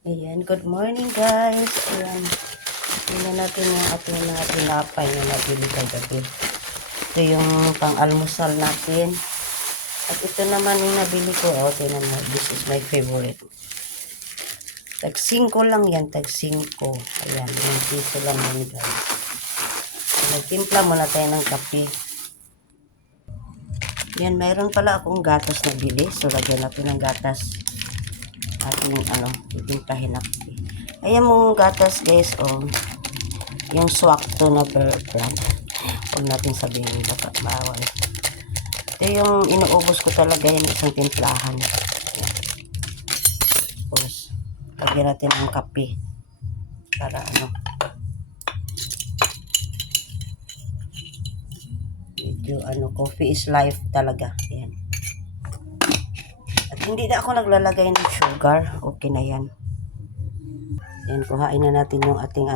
Ayan, good morning guys. Ayan, tingnan natin yung ating mga tinapay na nabili kagabi. Ito yung pang-almusal natin. At ito naman yung nabili ko. Oh, tingnan mo. This is my favorite. Tag 5 lang yan. Tag 5. Ayan, yung piso lang yan guys. So, nagtimpla muna tayo ng kape. Yan, mayroon pala akong gatas na bili. So, lagyan natin ng gatas. Ating, titimplahin na kape. Ayan mong gatas guys, oh. Yung swakto na brand. Huwag natin sabihin baka bawal. Ito yung inuubos ko talaga yung isang timplahan. Tapos, lagyan natin ng kape. Para medyo coffee is life talaga. Ayan. At hindi na ako naglalagay ng sugar. Okay na yan. Ayan, kuhain na natin yung ating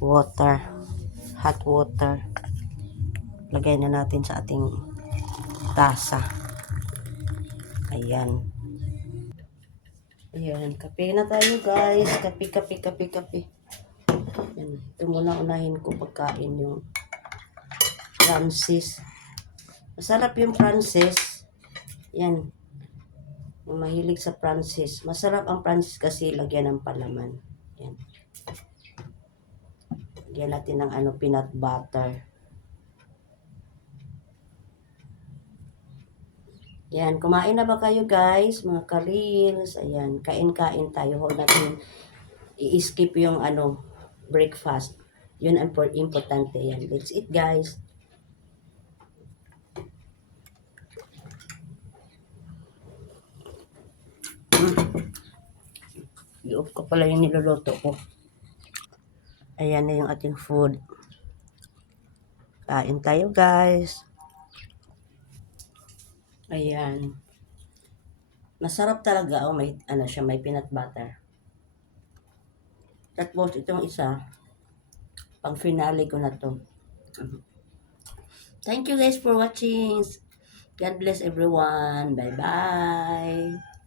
water. Hot water. Lagay na natin sa ating tasa. Ayan. Ayan, kape na tayo guys. Kape. Ayan, ito muna unahin ko pagkain yung Francis. Masarap yung Francis. Ayan. Yung mahilig sa Francis. Masarap ang Francis kasi lagyan ng palaman. Ayan. Lagyan natin ng peanut butter. Ayan, kumain na ba kayo guys? Mga ka-reels. Ayan, kain-kain tayo. Huwag natin i-skip yung breakfast. Yun ang importante yan. Let's eat guys. I-off ko pala yung niluluto ko. Ayan na yung ating food. Kain tayo guys. Ayan. Masarap talaga. Oh, may siya, may peanut butter. Tapos itong isa, pang finale ko na to. Thank you guys for watching. God bless everyone. Bye-bye.